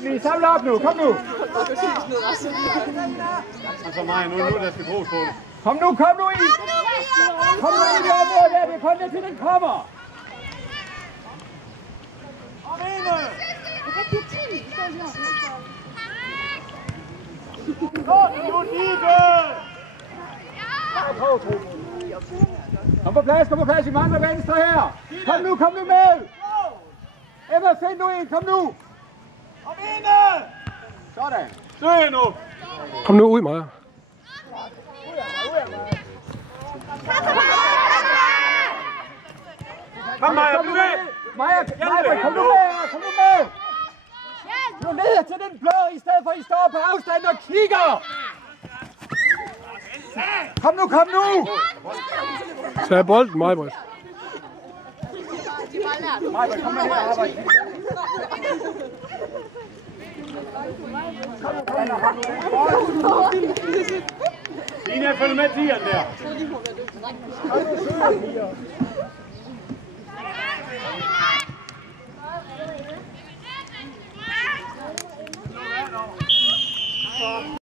Vi samler op nu, kom nu. Altså mig, nu der skal bruges på det. Kom nu i. Kom nu i det område der, det er kun der til den kommer. Kom ind! Kom på plads, I mangler venstre her. Kom nu med. Emma, find nu en, kom nu. Kom ind! Sådan. Søg nu! Kom nu ud, Maja. Kom Maja, bliv ved! Maja, kom nu med. Nu ned til den blå, i stedet for at I står på afstand og kigger. Kom nu. Tag bolden, Majbrit. Majbrit, kom med her og arbejde. Line, følg med tieren der.